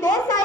de esa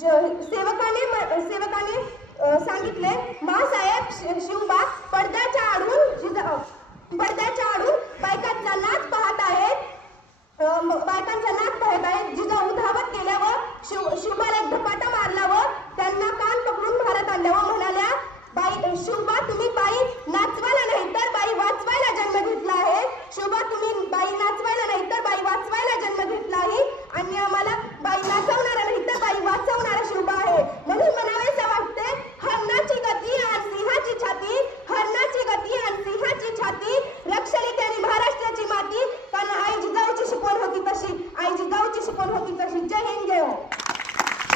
सेवकाने सेवकाने सांगितले मासाहेब शि- शिवबा पड